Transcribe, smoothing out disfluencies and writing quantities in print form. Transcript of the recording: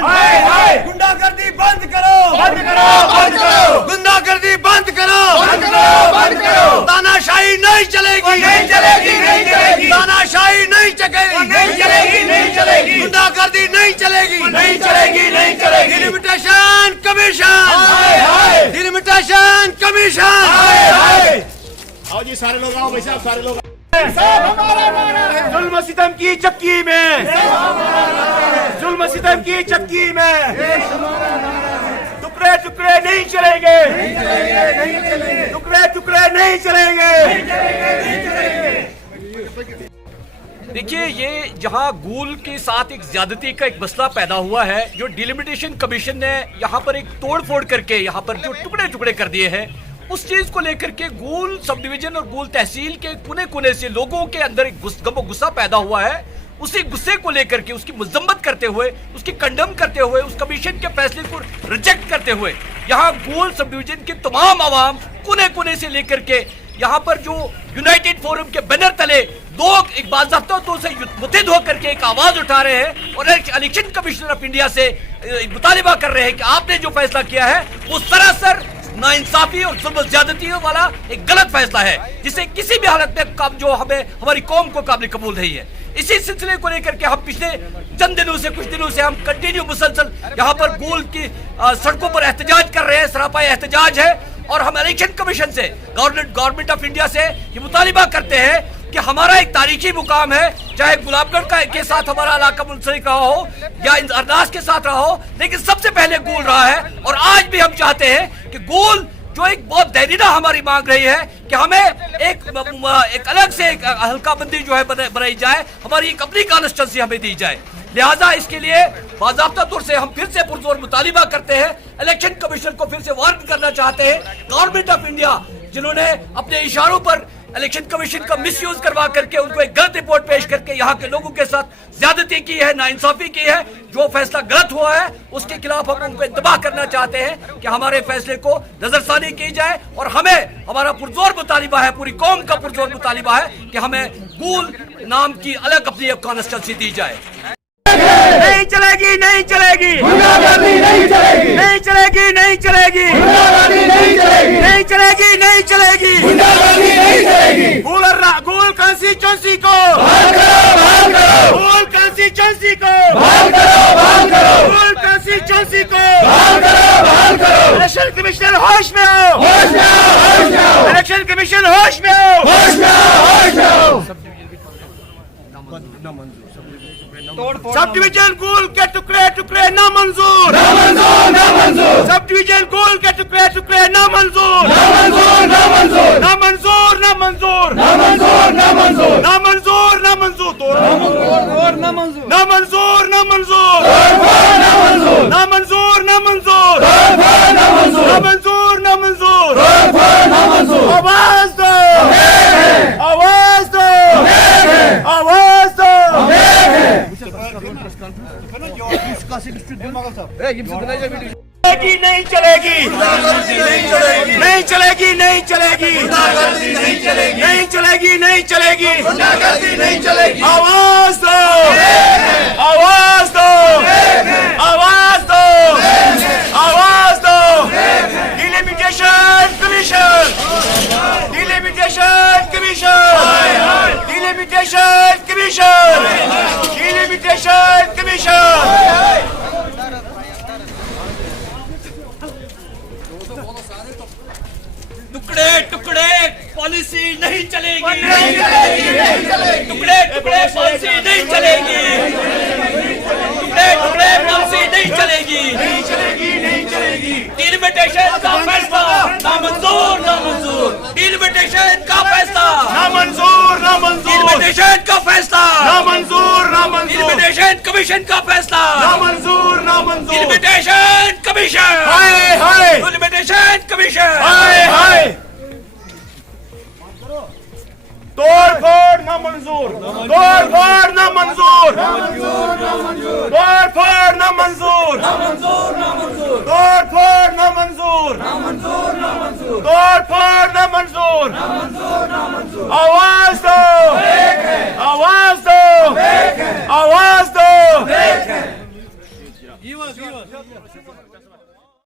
बंद, गुंडागर्दी बंद करो, गुंडागर्दी बंद करो, तानाशाही नहीं चलेगी, तानाशाही नहीं चलेगी, गुंडागर्दी नहीं चलेगी, डिलिमिटेशन कमीशन, डिलिमिटेशन कमीशन। आओ जी सारे लोग आओ भाई साहब, सारे लोग जुल्म सितम की चक्की में, जुल्म सितम की चक्की में टुकड़े टुकड़े नहीं चलेंगे, टुकड़े टुकड़े नहीं चलेंगे। देखिए, ये जहां गूल के साथ एक ज्यादती का एक मसला पैदा हुआ है, जो डिलिमिटेशन कमीशन ने यहाँ पर एक तोड़-फोड़ करके यहाँ पर जो टुकड़े टुकड़े कर दिए हैं, उस चीज को लेकर के गूल सब डिवीजन और गूल तहसील के कोने कोने से लोगों के अंदर एक गुस्सा पैदा हुआ है। उसी गुस्से को लेकर के उसकी मजम्मत करते हुए, उसकी कंडम करते हुए, उस कमीशन के फैसले को रिजेक्ट करते हुए यहाँ गूल सब डिवीजन के तमाम आवाम कोने कोने से लेकर के यहाँ पर जो यूनाइटेड फोरम के बैनर तले लोग एक बाज़ाब्ता तौर से मुत्तहिद होकर के एक आवाज उठा रहे हैं और इलेक्शन कमिश्नर ऑफ इंडिया से मुतालिबा कर रहे हैं कि आपने जो फैसला किया है वो सरासर नाइंसाफी और जुल्म ज्यादती वाला एक गलत फैसला है, जिसे किसी भी हालत में जो हमें हमारी कौम को काबिल कबूल नहीं है। इसी सिलसिले को लेकर के हम पिछले चंद दिनों से, कुछ दिनों से हम कंटिन्यू मुसलसल यहाँ पर गूल की सड़कों पर एहतजाज कर रहे हैं, सरापा एहतजाज है। और हम इलेक्शन कमीशन से, गवर्नमेंट ऑफ इंडिया से ये मुतालिबा करते हैं कि हमारा एक तारीखी मुकाम है, चाहे गुलाबगढ़ के साथ हमारा इलाका मुंसलिक रहा हो या अरनास के साथ रहा हो, लेकिन सबसे पहले गूल रहा है। और आज भी हम चाहते हैं कि गूल जो एक बहुत देरीना हमारी मांग रही है कि हमें एक अलग से एक हल्का बंदी जो है बनाई जाए, हमारी एक अपनी कॉन्स्टिट्यूंसी हमें दी जाए। लिहाजा इसके लिए बाज़ाब्ता तौर से हम फिर से पुरजोर मुतालिबा करते हैं, इलेक्शन कमीशन को फिर से वार्न करना चाहते हैं। गवर्नमेंट ऑफ इंडिया जिन्होंने अपने इशारों पर इलेक्शन कमीशन का मिसयूज करवा करके उनको एक गलत रिपोर्ट पेश करके यहाँ के लोगों के साथ ज्यादती की है, नाइंसाफी की है, जो फैसला गलत हुआ है उसके खिलाफ हम उनको इंतबाह करना चाहते हैं कि हमारे फैसले को नजरसानी की जाए। और हमें हमारा पुरजोर मुतालिबा है, पूरी कौम का पुरजोर मुतालिबा है कि हमें गूल नाम की अलग अपनी कॉन्स्टिट्यूंसी दी जाए। नहीं चलेगी, नहीं चलेगी, नहीं चलेगी, नहीं चलेगी, नहीं चलेगी, नहीं चलेगी, नहीं चलेगी, गूल कॉन्स्टिट्यूंसी को, गूल कॉन्स्टिट्यूंसी को, गूल कॉन्स्टिट्यूंसी को। इलेक्शन कमीशन होश में आओ, इलेक्शन कमीशन होश में आओ। सब डिवीजन गूल के टुकड़े टुकड़े ना मंजूर, सब डिवीजन गूल के टुकड़े टुकड़े ना मंजूर, ना मंजूर, ना मंजूर, ना मंजूर, ना मंजूर, ना मंजूर, ना मंजूर, ना मंजूर, ना मंजूर, ना मंजूर, ना मंजूर, ना मंजूर, ना मंजूर, ना मंजूर, ना मंजूर, ना मंजूर, आवाज दो, आवाज दो, आवाज दो। नहीं चलेगी, नहीं चलेगी, नहीं चलेगी, नहीं चलेगी, नहीं चलेगी, आवाज दो, आवाज दो, आवाज दो, आवाज दो। Delimitation commission, delimitation commission, delimitation commission, delimitation commission. टुकड़े टुकड़े पॉलिसी नहीं चलेगी, टुकड़े टुकड़े पॉलिसी नहीं चलेगी, टुकड़े टुकड़े पॉलिसी नहीं चलेगी, नहीं चलेगी, नहीं चलेगी। डिलिमिटेशन का फैसला नामंजूर, नामंजूर, डिलिमिटेशन का फैसला नामंजूर, नामंजूर, डिलिमिटेशन का फैसला नामंजूर, नामंजूर, डिलिमिटेशन कमीशन का फैसला नामंजूर, नामंजूर, डिलिमिटेशन कमीशन, हाय हाय, डिलिमिटेशन कमीशन, हाय हाय। तोड़ फोड़ ना मंजूर, तोड़ फोड़ ना मंजूर, तोड़ फोड़ ना मंजूर, तोड़ फोड़ ना मंजूर, तोड़ फोड़ ना मंजूर। आवाज दो, आवाज दो, आवाज दो। Give us.